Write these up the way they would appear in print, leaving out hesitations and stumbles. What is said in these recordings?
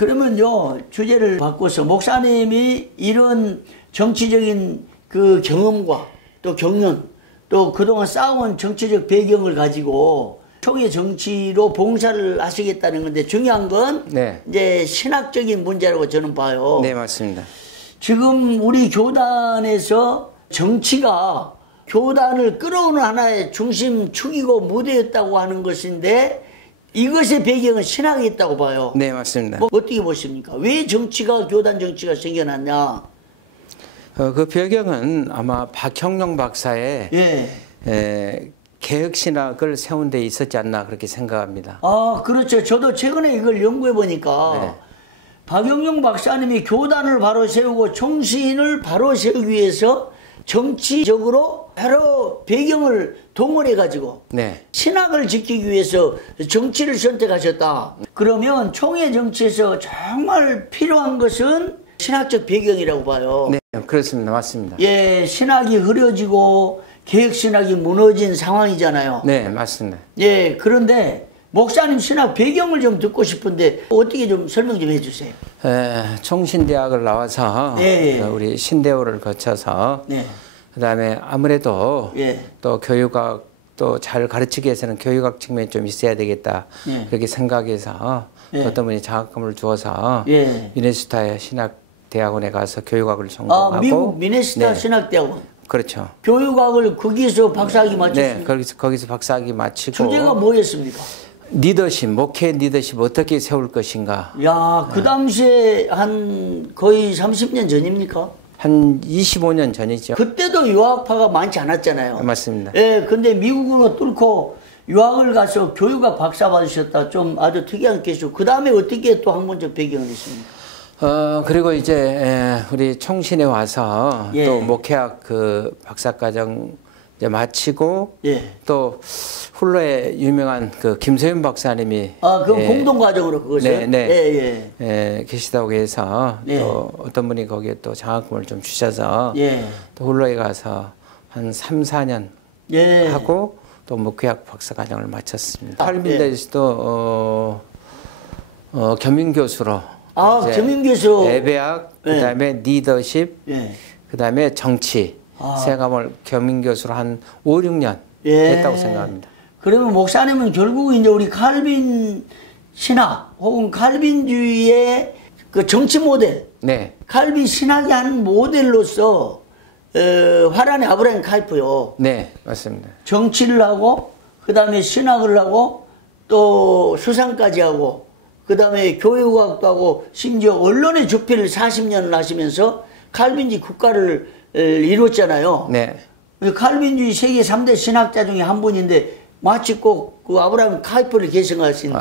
그러면요, 주제를 바꿔서 목사님이 이런 정치적인 그 경험과 또 경륜, 또 그동안 쌓아온 정치적 배경을 가지고 총회 정치로 봉사를 하시겠다는 건데, 중요한 건 네. 이제 신학적인 문제라고 저는 봐요. 네, 맞습니다. 지금 우리 교단에서 정치가 교단을 끌어오는 하나의 중심축이고 무대였다고 하는 것인데, 이것의 배경은 신학이 있다고 봐요. 네, 맞습니다. 어떻게 보십니까? 왜 정치가, 교단 정치가 생겨났냐? 그 배경은 아마 박형룡 박사의 개혁신학을 세운 데 있었지 않나 그렇게 생각합니다. 아, 그렇죠. 저도 최근에 이걸 연구해 보니까 박형룡 박사님이 교단을 바로 세우고 총신을 바로 세우기 위해서 정치적으로 여러 배경을 동원해 가지고 신학을 지키기 위해서 정치를 선택하셨다. 그러면 총회 정치에서 정말 필요한 것은 신학적 배경이라고 봐요. 네, 그렇습니다. 맞습니다. 예, 신학이 흐려지고 개혁신학이 무너진 상황이잖아요. 네, 맞습니다. 예, 그런데 목사님 신학 배경을 좀 듣고 싶은데 어떻게 좀 설명 좀 해주세요. 총신대학을 나와서 우리 신대호를 거쳐서 그다음에 아무래도 또 교육학 또 잘 가르치기 위해서는 교육학 측면이 좀 있어야 되겠다 그렇게 생각해서 어떤 분이 장학금을 주어서 미네소타 신학대학원에 가서 교육학을 전공하고. 아, 미국 미네소타 신학대학원. 그렇죠. 교육학을 거기서 박사학위 마쳤습니까? 네, 거기서 박사학위 마치고. 주제가 뭐였습니까? 리더십, 목회 리더십 어떻게 세울 것인가. 야, 그 당시에 한 거의 30년 전입니까? 한 25년 전이죠. 그때도 유학파가 많지 않았잖아요. 맞습니다. 예, 근데 미국으로 뚫고 유학을 가서 교육학 박사 받으셨다. 좀 아주 특이한 케이스. 그 다음에 어떻게 또 학문적 배경을 했습니까? 그리고 이제 우리 총신에 와서 또 목회학 그 박사과정 이제 마치고 또 훌러의 유명한 그 김소연 박사님이 그 공동 과정으로 그것을 계시다고 해서 또 어떤 분이 거기에 또 장학금을 좀 주셔서 또 훌러에 가서 한 3, 4년 하고 또 목회학 박사과정을 마쳤습니다. 할빈대에서도 겸임 교수로 겸임 교수로 예배학, 그다음에 리더십, 그다음에 정치 세 과목을 겸임 교수로 한 5, 6년 했다고 생각합니다. 그러면 목사님은 결국 이제 우리 칼빈 신학 혹은 칼빈주의의 그 정치 모델, 칼빈 신학이 하는 모델로서 화란의 아브라함 카이프요. 네, 맞습니다. 정치를 하고 그다음에 신학을 하고 또 수상까지 하고 그다음에 교육학도 하고 심지어 언론의 주필을 40년을 하시면서 칼빈주의 국가를 이뤘잖아요. 칼빈주의 세계 3대 신학자 중에 한 분인데 마치 꼭 그 아브라함 카이프를 계승하신.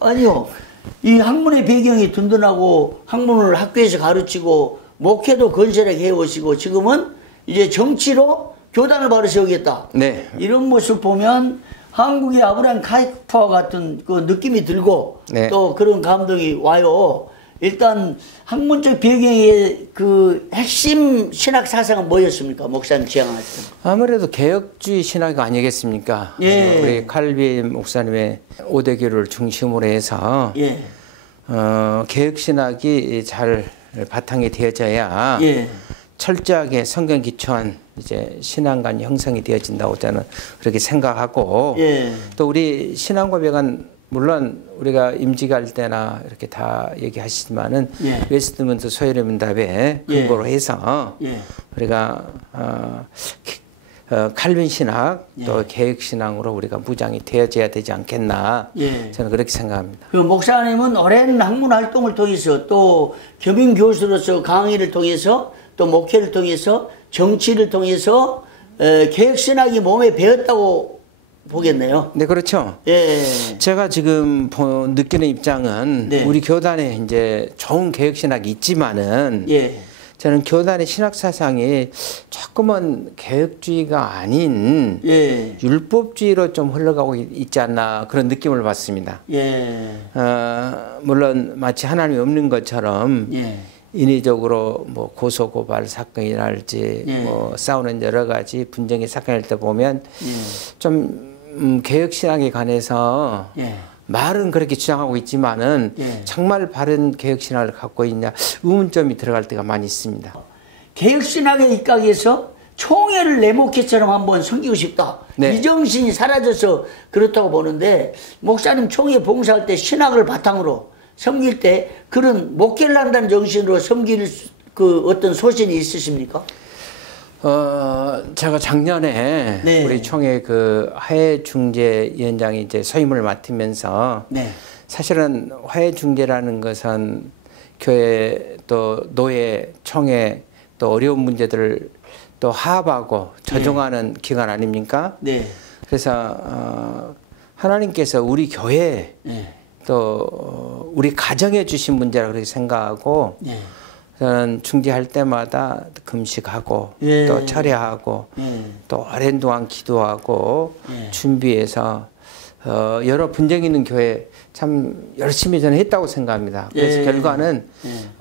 아니요. 이 학문의 배경이 든든하고 학문을 학교에서 가르치고 목회도 건설하게 해오시고 지금은 이제 정치로 교단을 바로 세우겠다. 이런 모습 보면 한국의 아브라함 카이프와 같은 그 느낌이 들고 또 그런 감동이 와요. 일단 학문적 배경의 그 핵심 신학 사상은 뭐였습니까? 목사님 지향할 때. 아무래도 개혁주의 신학 아니겠습니까? 우리 칼빈 목사님의 5대 교를 중심으로 해서 개혁 신학이 잘 바탕이 되어져야 철저하게 성경 기초한 이제 신앙관 형성이 되어진다고 저는 그렇게 생각하고 또 우리 신앙고백은 물론 우리가 임직할 때나 이렇게 다 얘기하시지만은 웨스트민스터 소요리 문답에 근거로 해서 우리가 칼빈 신학 또 개혁 신앙으로 우리가 무장이 되어져야 되지 않겠나 저는 그렇게 생각합니다. 그 목사님은 오랜 학문 활동을 통해서 또 겸임 교수로서 강의를 통해서 또 목회를 통해서 정치를 통해서 개혁 신학이 몸에 배었다고 보겠네요. 네, 그렇죠. 제가 지금 느끼는 입장은 우리 교단에 이제 좋은 개혁 신학이 있지만은 저는 교단의 신학 사상이 조금은 개혁주의가 아닌 율법주의로 좀 흘러가고 있지 않나 그런 느낌을 받습니다. 물론 마치 하나님이 없는 것처럼 인위적으로 뭐 고소고발 사건이랄지 뭐 싸우는 여러 가지 분쟁의 사건일 때 보면 좀 개혁신학에 관해서 말은 그렇게 주장하고 있지만은 정말 바른 개혁신학을 갖고 있냐 의문점이 들어갈 때가 많이 있습니다. 개혁신학에 입각해서 총회를 내 목회처럼 한번 섬기고 싶다. 네. 이 정신이 사라져서 그렇다고 보는데 목사님 총회 봉사할 때 신학을 바탕으로 섬길 때 그런 목회를 한다는 정신으로 섬길 그 어떤 소신이 있으십니까? 제가 작년에 네. 우리 총회 그 화해중재위원장이 이제 소임을 맡으면서 네. 사실은 화해중재라는 것은 교회 또 노예, 총회 또 어려운 문제들을 또 화합하고 조정하는 네. 기관 아닙니까? 네. 그래서 하나님께서 우리 교회 네. 또 우리 가정에 주신 문제라 그렇게 생각하고 네. 저는 중재할 때마다 금식하고 예. 또 철야하고 또 오랜 동안 기도하고 준비해서 여러 분쟁 있는 교회 참 열심히 저는 했다고 생각합니다. 그래서 결과는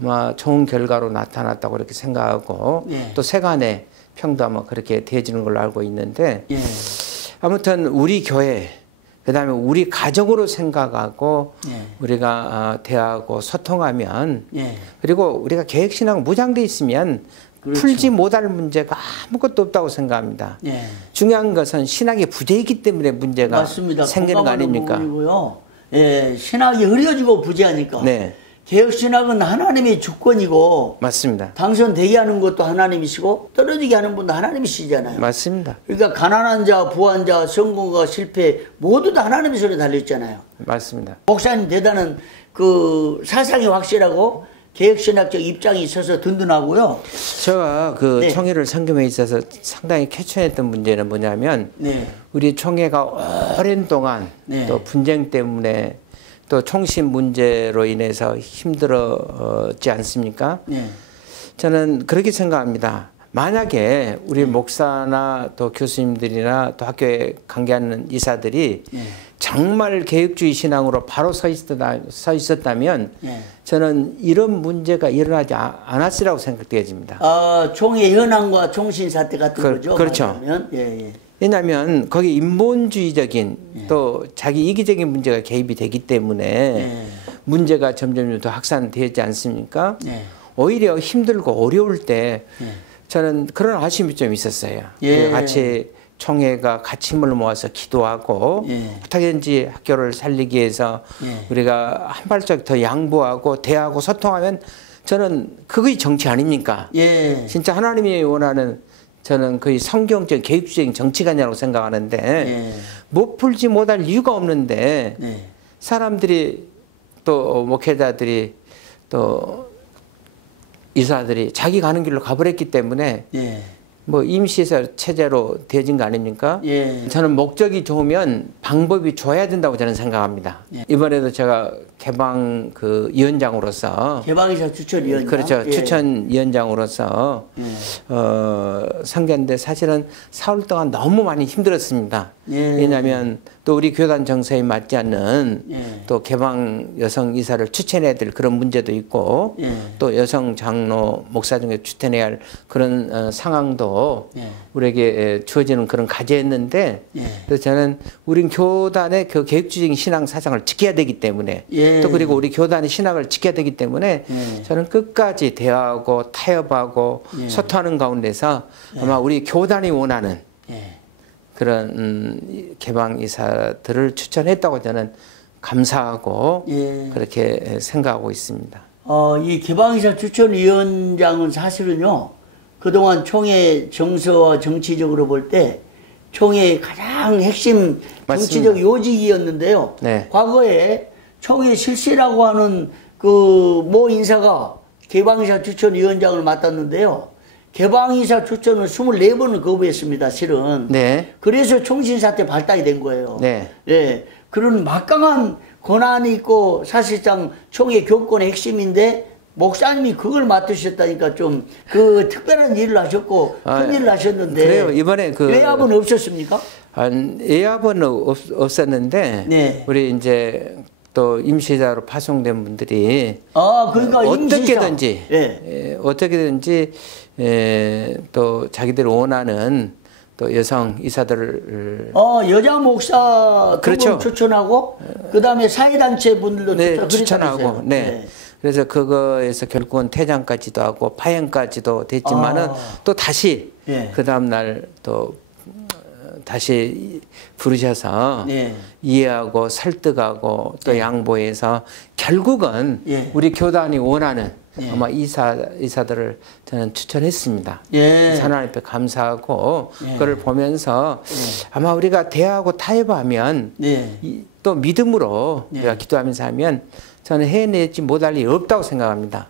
아마 좋은 결과로 나타났다고 이렇게 생각하고 또 세간의 평도 아마 그렇게 되어지는 걸로 알고 있는데 아무튼 우리 교회 그다음에 우리 가정으로 생각하고 우리가 대하고 소통하면 그리고 우리가 개혁신학 무장돼 있으면 그렇죠. 풀지 못할 문제가 아무것도 없다고 생각합니다. 중요한 것은 신학의 부재이기 때문에 문제가 맞습니다. 생기는 거 아닙니까? 예, 신학이 흐려지고 부재하니까. 네. 개혁신학은 하나님의 주권이고 맞습니다. 당선되게 하는 것도 하나님이시고 떨어지게 하는 분도 하나님이시잖아요. 맞습니다. 그러니까 가난한 자, 부한 자, 성공과 실패 모두 다 하나님의 손에 달려있잖아요. 맞습니다. 목사님 대단한 그 사상이 확실하고 개혁신학적 입장이 있어서 든든하고요. 제가 그 네. 총회를 섬김에 있어서 상당히 쾌초했던 문제는 뭐냐면 네. 우리 총회가 오랜 동안 네. 또 분쟁 때문에 또 총신 문제로 인해서 힘들었지 않습니까? 네. 저는 그렇게 생각합니다. 만약에 우리 목사나 또 교수님들이나 또 학교에 관계하는 이사들이 정말 개혁주의 신앙으로 바로 서 있었다면 저는 이런 문제가 일어나지 않았으라고 생각되어집니다. 총회 현황과 총신 사태 같은 거죠? 그렇죠. 왜냐하면 거기 인본주의적인 또 자기 이기적인 문제가 개입이 되기 때문에 문제가 점점 더 확산되지 않습니까? 오히려 힘들고 어려울 때 저는 그런 아쉬움이 좀 있었어요. 같이 총회가 같이 힘을 모아서 기도하고 어떻게든지 학교를 살리기 위해서 우리가 한 발짝 더 양보하고 대하고 소통하면 저는 그게 정치 아닙니까? 진짜 하나님이 원하는 저는 거의 성경적 개혁주의적인 정치관이라고 생각하는데 못 풀지 못할 이유가 없는데 사람들이 또 목회자들이 또 이사들이 자기 가는 길로 가버렸기 때문에 뭐 임시에서 체제로 되어진 거 아닙니까? 저는 목적이 좋으면 방법이 좋아야 된다고 저는 생각합니다. 이번에도 제가 개방 그 위원장으로서 개방이사 추천위원장 그렇죠. 추천위원장으로서 상견인데 사실은 4월 동안 너무 많이 힘들었습니다. 왜냐하면 또 우리 교단 정서에 맞지 않는 또 개방 여성 이사를 추천해야 될 그런 문제도 있고 또 여성 장로 목사 중에 추천해야 할 그런 상황도 우리에게 주어지는 그런 과제였는데 그래서 저는 우리 교단의 그 개혁주의적인 신앙 사상을 지켜야 되기 때문에 또 그리고 우리 교단의 신학을 지켜야 되기 때문에 저는 끝까지 대화하고 타협하고 소통하는 가운데서 아마 우리 교단이 원하는 그런 개방 이사들을 추천했다고 저는 감사하고 그렇게 생각하고 있습니다. 이 개방이사 추천위원장은 사실은요 그동안 총회 정서와 정치적으로 볼 때 총회의 가장 핵심 정치적 요직이었는데요. 과거에 총회 실세라고 하는 그 모 인사가 개방이사 추천위원장을 맡았는데요. 개방이사 추천을 24번을 거부했습니다, 실은. 그래서 총신사태 발단이 된 거예요. 그런 막강한 권한이 있고 사실상 총회 교권의 핵심인데 목사님이 그걸 맡으셨다니까 좀 그 특별한 일을 하셨고 큰 일을 하셨는데. 그래요. 이번에 그 외압은 없었습니까? 외압은 없었는데 우리 이제 또 임시자로 파송된 분들이 그러니까 어떻게든지 또 자기들 원하는 또 여성 이사들을 여자 목사 그렇죠. 추천하고 그다음에 사회단체 분들도 네, 추천하고 네. 그래서 그거에서 결국은 퇴장까지도 하고 파행까지도 됐지만은 또 다시 그 다음 날 또 다시 부르셔서 이해하고 설득하고 또 양보해서 결국은 우리 교단이 원하는 아마 이사들을 저는 추천했습니다. 하나님 앞에 감사하고 그걸 보면서 아마 우리가 대하고 타협하면 또 믿음으로 우리가 기도하면서 하면 저는 해내지 못할 일이 없다고 생각합니다.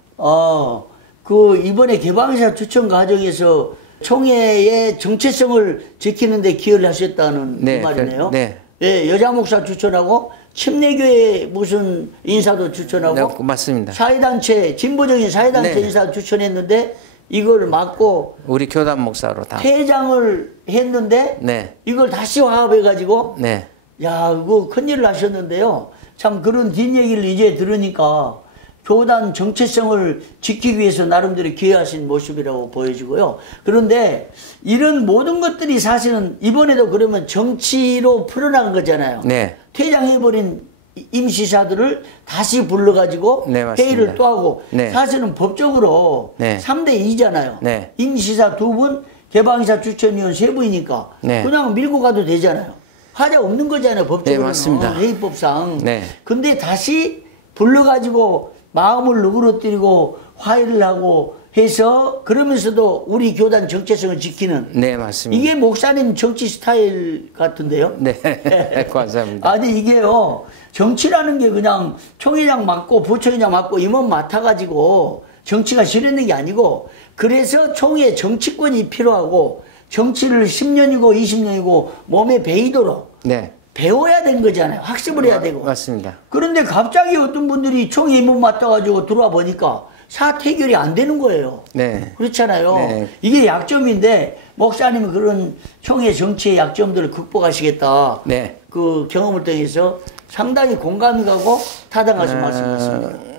그 이번에 개방이사 추천 과정에서 총회의 정체성을 지키는데 기여를 하셨다는 그 말이네요. 여자 목사 추천하고 침례교회 무슨 인사도 추천하고 네, 맞습니다. 사회단체 진보적인 사회단체 인사 추천했는데 이걸 막고 우리 교단 목사로 다 퇴장을 했는데 이걸 다시 화합해가지고 야 그거 큰일을 하셨는데요. 참 그런 뒷얘기를 이제 들으니까 교단 정체성을 지키기 위해서 나름대로 기여하신 모습이라고 보여지고요. 그런데 이런 모든 것들이 사실은 이번에도 그러면 정치로 풀어나간 거잖아요. 퇴장해버린 임시사들을 다시 불러가지고 회의를 또 하고 사실은 법적으로 3대2잖아요. 임시사 2분, 개방이사 추천위원 3분이니까 그냥 밀고 가도 되잖아요. 하자 없는 거잖아요. 법적으로는. 맞습니다. 회의법상. 근데 다시 불러가지고 마음을 누그러뜨리고 화해를 하고 해서 그러면서도 우리 교단 정체성을 지키는 맞습니다. 이게 목사님 정치 스타일 같은데요. 감사합니다. 아니 이게요 정치라는 게 그냥 총회장 맡고 부총회장 맡고 임원 맡아가지고 정치가 실현된 게 아니고 그래서 총회 정치권이 필요하고 정치를 10년이고 20년이고 몸에 배이도록 배워야 된 거잖아요. 학습을 해야 되고. 맞습니다. 그런데 갑자기 어떤 분들이 총회 임원 맡아가지고 들어와 보니까 사태 해결이 안 되는 거예요. 그렇잖아요. 이게 약점인데 목사님은 그런 총회 정치의 약점들을 극복하시겠다. 그 경험을 통해서 상당히 공감이 가고 타당하신 말씀 같습니다.